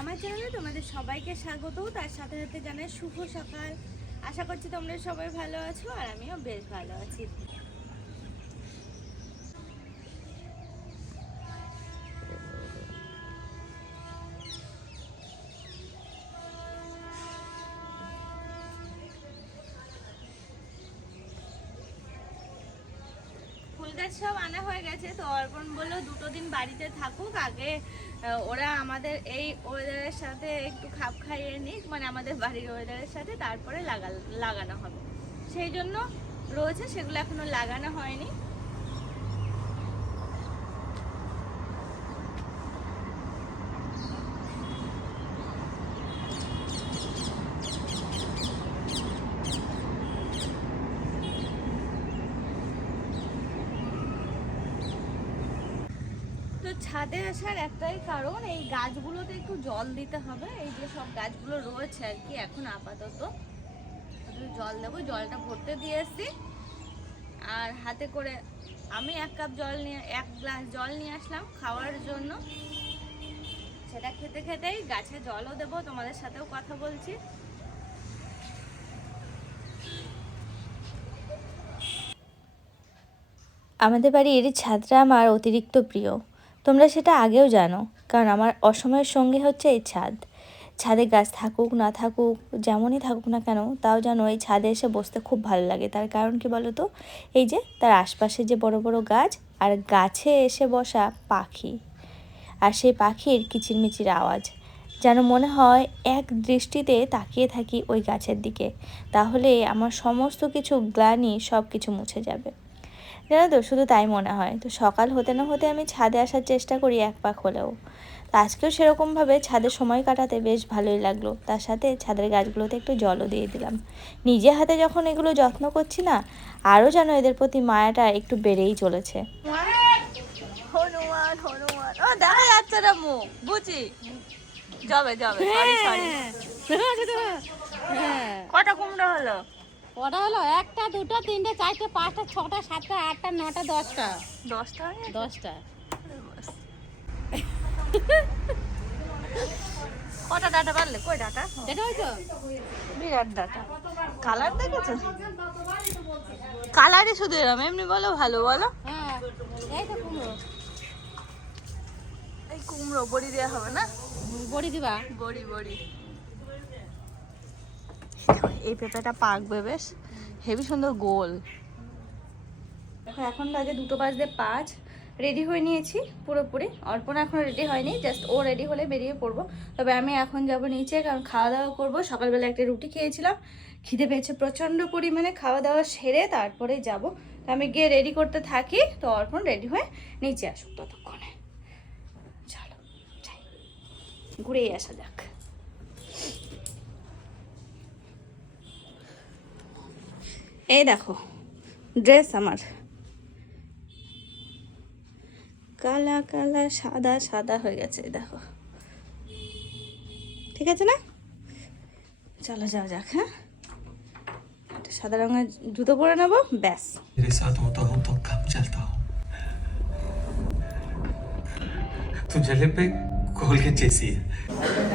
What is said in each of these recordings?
আমার চ্যানেলে তোমাদের সবাইকে স্বাগত, তার সাথে সাথে জানাই শুভ সকাল। আশা করছি তোমরা সবাই ভালো আছো আর আমিও বেশ ভালো আছি। গাছ সব আনা হয়ে গেছে, তো অর্পণ বলল দুটো দিন বাড়িতে থাকুক, আগে ওরা আমাদের এই ওয়েদারের সাথে একটু খাপ খাইয়ে নিক মানে আমাদের বাড়ির ওয়েদারের সাথে, তারপরে লাগা, লাগানো হবে। সেই জন্য রয়েছে, সেগুলো এখনও লাগানো হয়নি। তো ছাদে আসার একটাই কারণ, এই গাছগুলোতে একটু জল দিতে হবে। এই যে সব গাছগুলো রয়েছে আর কি এখন আপাতত। জল দেবো, জলটা ভরতে দিয়ে এসছি আর হাতে করে আমি এক কাপ জল নিয়ে, এক গ্লাস জল নিয়ে আসলাম খাওয়ার জন্য। সেটা খেতে খেতেই গাছে জলও দেবো, তোমাদের সাথেও কথা বলছি। আমাদের বাড়ির ছাদটা আমার অতিরিক্ত প্রিয়। তোমরা সেটা আগেও জানো, কারণ আমার অসময়ের সঙ্গে হচ্ছে এই ছাদ। ছাদে গাছ থাকুক, না থাকুক, যেমনই থাকুক না কেন, তাও যেন এই ছাদে এসে বসতে খুব ভালো লাগে। তার কারণ কি বলো তো এই যে, তার আশপাশে যে বড় বড় গাছ, আর গাছে এসে বসা পাখি। আর সেই পাখির কিচিরমিচির আওয়াজ, যেন মনে হয় এক দৃষ্টিতে তাকিয়ে থাকি ওই গাছের দিকে। তাহলে আমার সমস্ত কিছু গ্লানি সব কিছু মুছে যাবে। জানো তো শুধু তাই মনে হয়। তো সকাল হতে না হতে আমি ছাদে আসার চেষ্টা করি এক পাক হলেও। তো আজকেও সেরকমভাবে ছাদে সময় কাটাতে বেশ ভালোই লাগল। তার সাথে ছাদের গাছগুলোতে একটু জলও দিয়ে দিলাম। নিজে হাতে যখন এগুলো যত্ন করছি না আরও যেন এদের প্রতি মায়াটা একটু বেড়েই চলেছে। হনুমান হনুমান। ও দেখা যাচ্ছে না মুখ বুঝি? যাবে যাবে সরি সরি হ্যাঁ। কটা কুমড়ো হলো? ওটা হলো একটা দুটো তিনটে চারটে পাঁচটা ছটা সাতটা আটটা নটা দশটা। দশটা দশটা। কটা ডাটা পারলে কই ডাটা? সেটা হয়তো বিরাট ডাটা। কালার দেখেছ? কালারই শুধু এরম। এমনি বলো ভালো বলো। হ্যাঁ এই তো কুমড়ো। এই কুমড়ো বড়ি দেওয়া হবে না? বড়ি দিবা? বড়ি বড়ি। এই পেঁপেটা পাকবে বেশ হেভি সুন্দর গোল। দেখো, এখন বাজে দুটো বাজতে পাঁচ। রেডি হয়ে নিয়েছি পুরোপুরি। অর্পণ এখন রেডি হয়নি জাস্ট ও রেডি হলে বেরিয়ে পড়ব। তবে আমি এখন যাব নিচে, কারণ খাওয়া দাওয়া করব। সকালবেলা একটা রুটি খেয়েছিলাম। খিদে পেয়েছে প্রচণ্ড পরিমাণে। খাওয়া দাওয়া সেরে তারপরে যাব। আমি গিয়ে রেডি করতে থাকি। তো অর্পণ রেডি হয়ে নিচে আসুক ততক্ষণে। চলো, যাই। ঘুরেই আসা যাক। এই দেখো ড্রেস আমার কালা কালা সাদা সাদা হয়ে গেছে এই দেখো ঠিক আছে না চলো যাও যাক হ্যাঁ একটা সাদা রঙের জুতো পরে নেবো ব্যাস तेरे साथ होता हूँ तो कम चलता हूँ तू जले पे खोल के जैसी है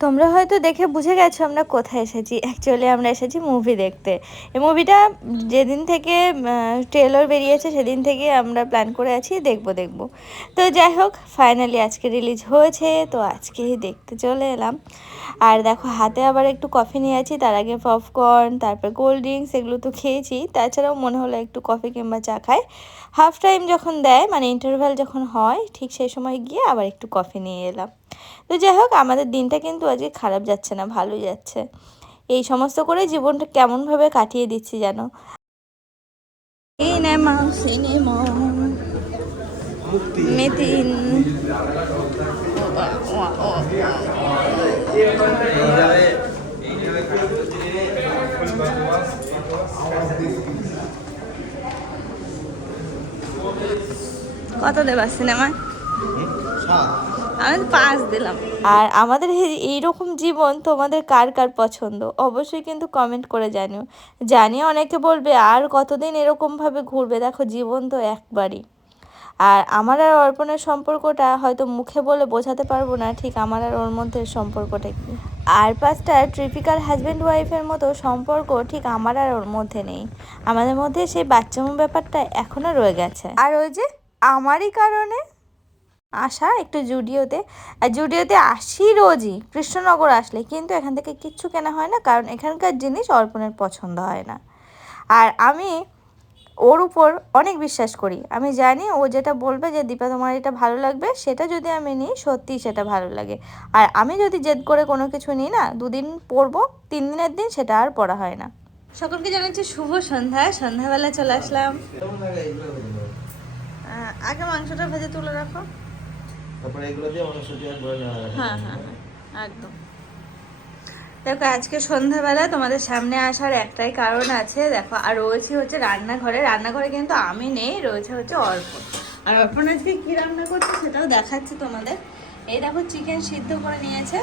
তোমরা হয়তো দেখে বুঝে গেছো আমরা কোথায় এসেছি। অ্যাকচুয়ালি আমরা এসেছি মুভি দেখতে। এই মুভিটা যেদিন থেকে ট্রেলার বেরিয়েছে সেদিন থেকে আমরা প্ল্যান করে আছি, দেখব দেখব। তো যাই হোক ফাইনালি আজকে রিলিজ হয়েছে, তো আজকেই দেখতে চলে এলাম। আর দেখো, হাতে আবার একটু কফি নিয়ে আছি, তার আগে পপকর্ন তারপর কোল্ড ড্রিঙ্কস এগুলো তো খেয়েছি। তাছাড়াও মনে হলো একটু কফি কিংবা চা খাই। হাফ টাইম যখন দেয় মানে ইন্টারভ্যাল যখন হয়, ঠিক সেই সময় গিয়ে আবার একটু কফি নিয়ে এলাম। তো যাই হোক আমাদের দিনটা কিন্তু আজকে খারাপ যাচ্ছে না ভালোই যাচ্ছে। এই সমস্ত করে জীবনটা কেমনভাবে কাটিয়ে দিচ্ছি যেন সিনেমা সিনেমা মেতিন কত দেবার সিনেমায়? আমি পাঁচ দিলাম। আর আমাদের এই- এইরকম জীবন তোমাদের কার কার পছন্দ? অবশ্যই কিন্তু কমেন্ট করে জানিও। জানিয়ে অনেকে বলবে আর কতদিন এরকমভাবে ঘুরবে? দেখো জীবন তো একবারই। আর আমার আর অর্পণের সম্পর্কটা হয়তো মুখে বলে বোঝাতে পারব না ঠিক আমার আর ওর মধ্যে সম্পর্কটা কি? আর পাঁচটা ট্রিপিক্যাল হাজব্যান্ড ওয়াইফের মতো সম্পর্ক ঠিক আমার আর ওর মধ্যে নেই। আমাদের মধ্যে সেই বাচ্চামো ব্যাপারটা এখনও রয়ে গেছে। আর ওই যে আমারই কারণে আসা একটু জুডিওতে। আর জুডিওতে আসি রোজই কৃষ্ণনগর আসলে কিন্তু এখান থেকে কিচ্ছু কেনা হয় না কারণ এখানকার জিনিস অর্পণের পছন্দ হয় না। আর আমি ওর উপর অনেক বিশ্বাস করি। আমি জানি ও যেটা বলবে যে দীপা তোমার এটা ভালো লাগবে সেটা যদি আমি নিই সত্যিই সেটা ভালো লাগে। আর আমি যদি জেদ করে কোনো কিছু নিই না দুদিন পরবো তিন দিনের দিন সেটা আর পড়া হয় না। সকলকে জানাচ্ছি শুভ সন্ধ্যা সন্ধ্যাবেলা চলে আসলাম। আগে মাংসটা ভেজে তুলে রাখো। তারপরে হ্যাঁ। হ্যাঁ হ্যাঁ একদম। দেখো, আজকে সন্ধ্যাবেলা তোমাদের সামনে আসার একটাই কারণ আছে, দেখো, আর রয়েছে হচ্ছে রান্নাঘরে। রান্নাঘরে কিন্তু আমি নেই, রয়েছে হচ্ছে অর্পণ। আর অর্পণ আজকে কি রান্না করছে সেটাও দেখাচ্ছি তোমাদের। এই দেখো, চিকেন সিদ্ধ করে নিয়েছে।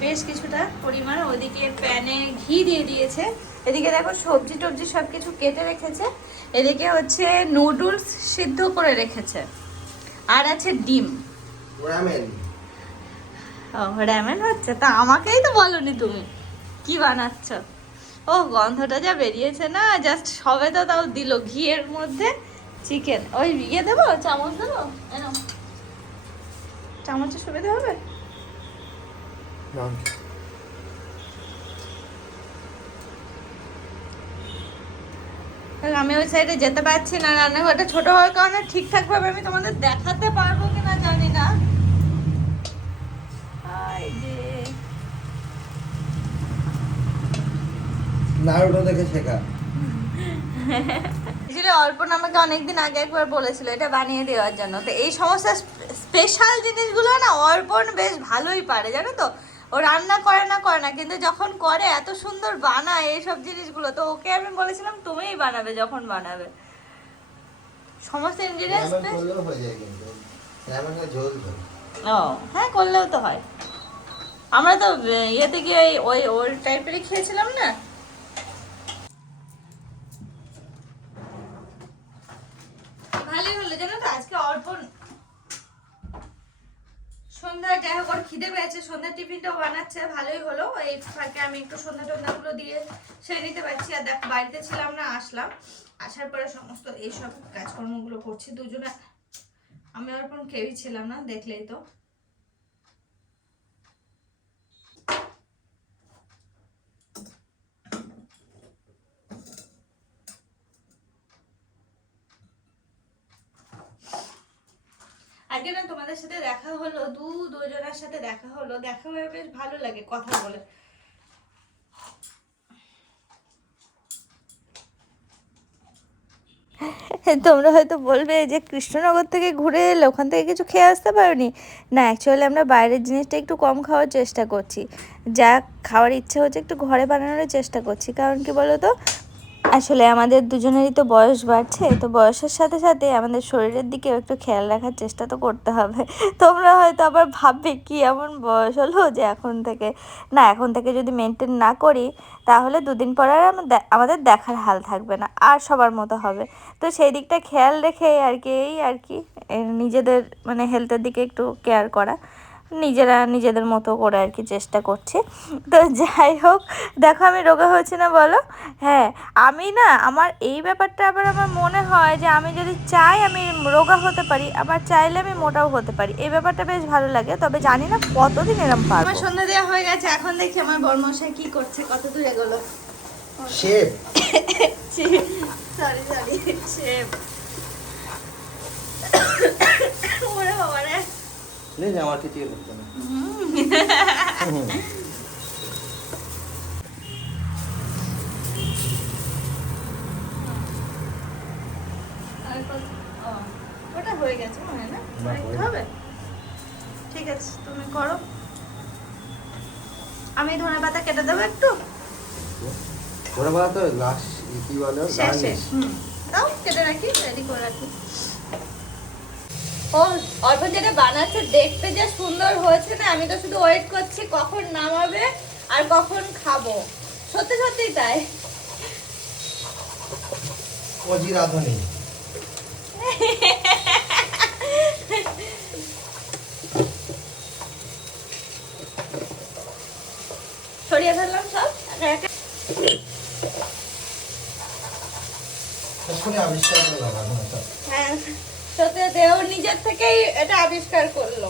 বেশ কিছুটা পরিমাণ। ওইদিকে প্যানে ঘি দিয়ে দিয়েছে। এদিকে দেখো, সবজি টবজি সব কিছু কেটে রেখেছে। এদিকে হচ্ছে নুডলস সিদ্ধ করে রেখেছে। আর আছে ডিম। রামেন ও র্যামেন হচ্ছে? তা আমাকেই তো বলনি তুমি। কি বানাচ্ছ? ও গন্ধটা যা বেরিয়েছে না জাস্ট সবে তো তাও দিল ঘিয়ের মধ্যে চিকেন ওই ইয়ে দেবো? চামচ দেবো? এনো চামচের সুবিধা হবে? আমি ওই সাইডে যেতে পারছি না রান্নাঘরটা ছোট হওয়ার কারণে ঠিকঠাক ভাবে আমি তোমাদের দেখাতে পারব কিনা জানি না হাই রে। নারুটো দেখে শেখা। আসলে অর্পণ আমাকে অনেকদিন আগে একবার বলেছিল এটা বানিয়ে দেওয়ার জন্য। তো এই সমস্ত স্পেশাল জিনিসগুলো না অর্পণ বেশ ভালোই পারে জানো তো? ও রান্না করে না করে না কিন্তু যখন করে এত সুন্দর বানায় এইসব জিনিসগুলো তো ওকে আমি বলেছিলাম তুমিই বানাবে যখন বানাবে। সমস্ত ইনগ্রিডিয়েন্টস হয়ে ও হ্যাঁ করলেও তো হয়। আমরা তো ইয়েতে গিয়ে ওই- ওই টাইপেরই খেয়েছিলাম না ভালোই হলো জানো তো আজকে অর্পণ সন্ধ্যায় যাই হোক ওর খিদে পেয়েছে সন্ধ্যার বানাচ্ছে ভালোই হলো। এই ফাঁকে আমি একটু সন্ধ্যা টন্ধ্যাগুলো দিয়ে সেরে নিতে পারছি। আর দেখ, বাড়িতে ছিলাম না, আসলাম। আসার পরে সমস্ত এইসব কাজকর্মগুলো করছি। দুজনে, আমি ওরকম কেউই ছিলাম না, দেখলেই তো। তোমাদের সাথে দেখা হলো, দু দুজনের সাথে দেখা হলো, দেখা হয়ে বেশ ভালো লাগে কথা বলে। তোমরা হয়তো বলবে যে কৃষ্ণনগর থেকে ঘুরে এলে ওখান থেকে কিছু খেয়ে আসতে পারোনি? না অ্যাকচুয়ালি আমরা বাইরের জিনিসটা একটু কম খাওয়ার চেষ্টা করছি। যা খাওয়ার ইচ্ছে হচ্ছে একটু ঘরে বানানোর চেষ্টা করছি। কারণ কি বলো তো আসলে আমাদের দুজনেরই তো বয়স বাড়ছে, তো বয়সের সাথে সাথে আমাদের শরীরের দিকেও একটু খেয়াল রাখার চেষ্টা তো করতে হবে। তোমরা হয়তো আবার ভাববে, কি এমন বয়স হলো যে এখন থেকে, না এখন থেকে যদি মেনটেন না করি, তাহলে দুদিন পর আর আমাদের দেখার হাল থাকবে না, আর সবার মতো হবে। তো সেই দিকটা খেয়াল রেখে আর কি, এই আর কি নিজেদের মানে হেলথের দিকে একটু কেয়ার করা। নিজেরা নিজেদের মতো করে আর কি চেষ্টা করছি। তো যাই হোক দেখো আমি রোগা হয়েছি না বলো? হ্যাঁ আমি না আমার এই ব্যাপারটা আবার আমার মনে হয় যে আমি যদি চাই আমি রোগা হতে পারি আবার চাইলে আমি মোটাও হতে পারি। এই ব্যাপারটা বেশ ভালো লাগে তবে জানি না কতদিন এরম পারব। আমার সন্ধ্যা দেওয়া হয়ে গেছে এখন দেখি আমার বর্মশাই কি করছে কত দূর এগোলো। শেপ। Sorry sorry shape. ওরে বাবা আসলে যে আমার কিছু করতে না। ঠিক আছে তুমি করো। আমি ধনে পাতা কেটে দেবো একটু? ধনে পাতা তো লাস্ট কি বলে? শেষে দাও কেটে রাখি রেডি করে রাখি। ও অর্পণ যেটা বানাচ্ছে দেখতে যে সুন্দর হয়েছে না আমি তো শুধু ওয়েট করছি কখন নামাবে আর কখন খাব। সত্যি সত্যি তাই। অজি রাধুনি। ফেললাম সব একা একা। এক্ষুনি আবিষ্কার করলাম হ্যাঁ। সত্যি নিজের থেকেই এটা আবিষ্কার করল।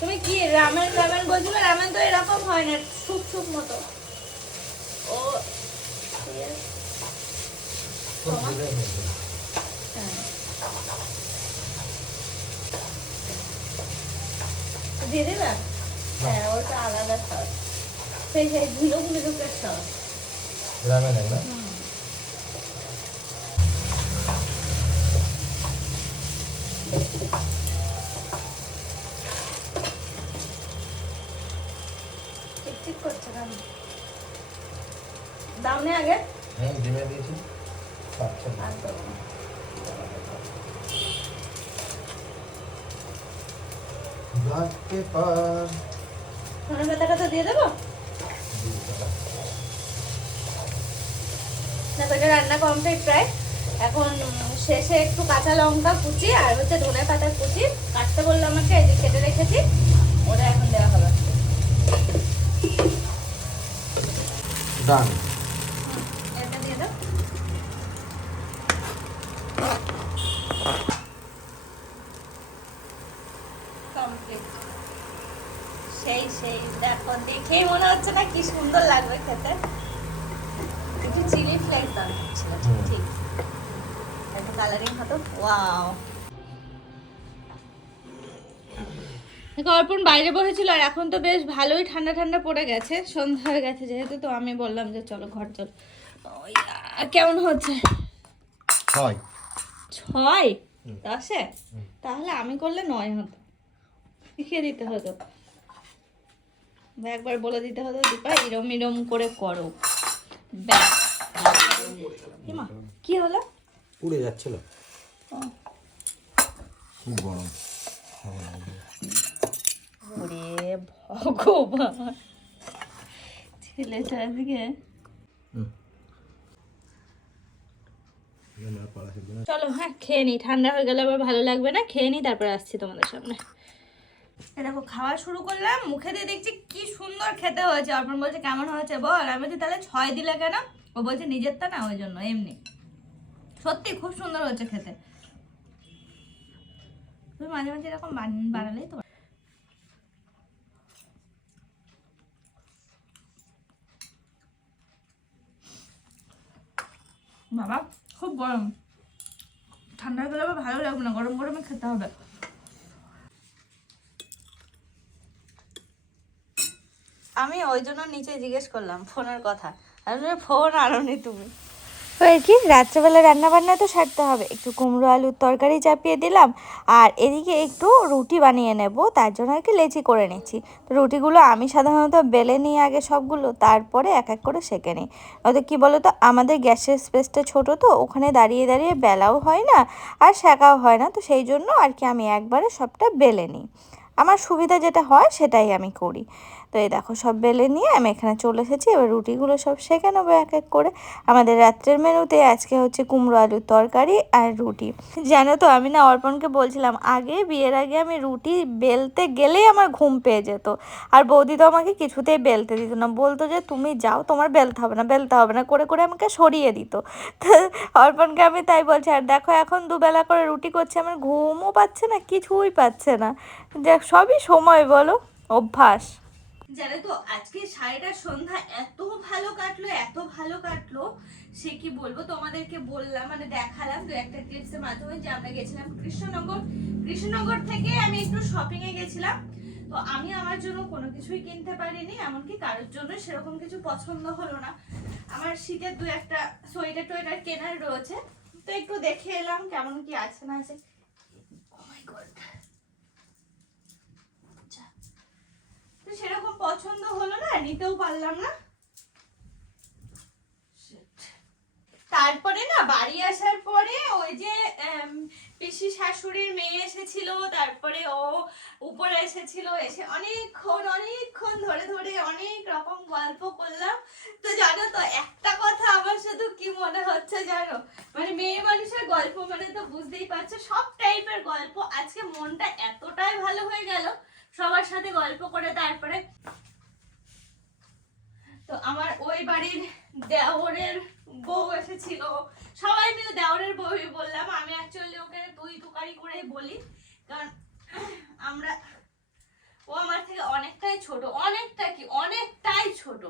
তুমি কি রামেন রামেন বলছিলে? রামেন তো এরকম হয় না সুপ মতো। ও। দিয়ে দিবা হ্যাঁ ওটা আলাদা সস সেই সেই ধুলো গুলো সস গ্রামে নেই না আগে? হ্যাঁ ডিমে দিয়েছি। পার। ধনে পাতাটা তো দিয়ে দেবো? এটা রান্না কমপ্লিট প্রায়। এখন শেষে একটু কাঁচা লঙ্কা কুচি আর হচ্ছে ধনে পাতা কুচি। কাটতে বলল আমাকে এই যে কেটে রেখেছি। ওটা এখন দেওয়া হবে। ডান এটা দিয়ে দাও কমপ্লিট সেই সেই দেখো দেখেই মনে হচ্ছে না কি সুন্দর লাগবে খেতে। একটু চিলি ফ্লেক্স ছিল ঠিক। একটু কালারিং হতো ওয়াও অর্পণ বাইরে বসেছিল আর এখন তো বেশ ভালোই ঠান্ডা ঠান্ডা পড়ে গেছে সন্ধ্যা হয়ে গেছে যেহেতু তো আমি বললাম যে চলো ঘর চল। ওই, কেমন হচ্ছে? হয় ছয়? দশে? তাহলে আমি করলে নয় হতো। শিখিয়ে দিতে হতো। একবার বলে দিতে হতো দীপা এরম এরম করে করো। ব্যাস। কি হলো? উড়ে যাচ্ছিল। খুব গরম। ওরে ভগবান। ছেলেটা আজকে চলো হ্যাঁ খেয়ে নি। ঠান্ডা হয়ে গেলে আবার ভালো লাগবে না। খেয়ে নি তারপর আসছি তোমাদের সামনে। দেখো, খাওয়া শুরু করলাম, মুখে দিয়ে দেখছি কি সুন্দর খেতে হয়েছে। অর্পণ বলছে, কেমন হয়েছে বল? আমি বলছি, তাহলে ছয় দিলে কেন? ও বলছে, নিজেরটা না, ওই জন্য, এমনি। সত্যি খুব সুন্দর হয়েছে খেতে। তুমি মাঝে মাঝে এরকম বাড়ালেই তো বাবা, খুব গরম। ঠান্ডা গেলে ভালো লাগবে না, গরম গরমে খেতে হবে। আমি ওই জন্য নিচে জিজ্ঞেস করলাম, ফোনের কথা। ফোন আনোনি তুমি। ওই কি, রাত্রেবেলা রান্না বান্না তো সারতে হবে। একটু কুমড়ো আলুর তরকারি চাপিয়ে দিলাম, আর এদিকে একটু রুটি বানিয়ে নেব, তার জন্য আর কি লেচি করে নিচ্ছি। তো রুটিগুলো আমি সাধারণত বেলে নিই আগে সবগুলো, তারপরে এক এক করে সেঁকে নিই। হয়তো কী বলো তো আমাদের গ্যাসের স্পেসটা ছোট তো, ওখানে দাঁড়িয়ে দাঁড়িয়ে বেলাও হয় না, আর সেঁকাও হয় না, তো সেই জন্য আর কি আমি একবারে সবটা বেলে নিই। আমার সুবিধা যেটা হয়, সেটাই আমি করি। তো এই দেখো, সব বেলে নিয়ে আমি এখানে চলে এসেছি। এবার রুটিগুলো সব সেঁকে নেব এক এক করে। আমাদের রাত্রের মেনুতে আজকে হচ্ছে কুমড়ো আলুর তরকারি আর রুটি। জানো তো, আমি না অর্পণকে বলছিলাম, আগে বিয়ের আগে আমি রুটি বেলতে গেলেই আমার ঘুম পেয়ে যেত। আর বৌদি তো আমাকে কিছুতেই বেলতে দিত না। বলতো যে, তুমি যাও, তোমার বেলতে হবে না, বেলতে হবে না। করে করে আমাকে সরিয়ে দিত। তো অর্পণকে আমি তাই বলছি, আর দেখো, এখন দুবেলা করে রুটি করছে, আমার ঘুমও পাচ্ছে না, কিছুই পাচ্ছে না। দেখ সবই সময় বলো, অভ্যাস। জানো তো, আজকে শাড়িটার সন্ধ্যা এত ভালো কাটলো, এত ভালো কাটলো, সে কি বলব তোমাদেরকে বললাম মানে দেখালাম দু একটা ক্লিপসের মাধ্যমে যে আমরা গেছিলাম কৃষ্ণনগর কৃষ্ণনগর থেকে আমি একটু শপিং এ গেছিলাম, তো আমি আমার জন্য কোনো কিছুই কিনতে পারিনি, এমনকি কারোর জন্য সেরকম কিছু পছন্দ হলো না আমার শীতের দু একটা সোয়েটার টোয়েটার কেনার রয়েছে, তো একটু দেখে এলাম কেমন কি আছে না আছে Oh my God. সেরকম পছন্দ নিতেও পারলাম না। তারপরে না বাড়ি আসার পরে ওই যে পিসি শাশুড়ির মেয়ে এসেছিল তারপরে ও উপরে এসেছিল এসে অনেকক্ষণ অনেকক্ষণ ধরে ধরে অনেক রকম গল্প করলাম। তো জানো তো একটা কথা আমার শুধু কি মনে হচ্ছে জানো? মানে মেয়ে মানুষের গল্প মানে তো বুঝতেই পারছ সব টাইপের গল্প। আজকে মনটা এতটাই ভালো হয়ে গেল সবার সাথে গল্প করে তারপরে তো আমার ওই বাড়ির দেওরের বউ এসেছিল। সবাই মিলে দেওরের বউই বললাম, আমি অ্যাকচুয়ালি ওকে তুই তুকারি করেই বলি, কারণ আমরা, ও আমার থেকে অনেকটাই ছোট, অনেকটা কি, অনেকটাই ছোট।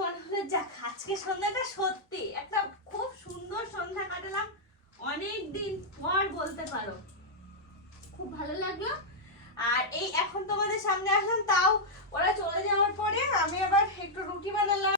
মনে হলো, যাক, আজকে সন্ধ্যাটা সত্যি, একটা অনেক দিন পর বলতে পারো। খুব ভালো লাগল। আর এই এখন তোমাদের সামনে আসলাম, তাও ওরা চলে যাওয়ার পরে আমি আবার একটু রুটি বানালাম।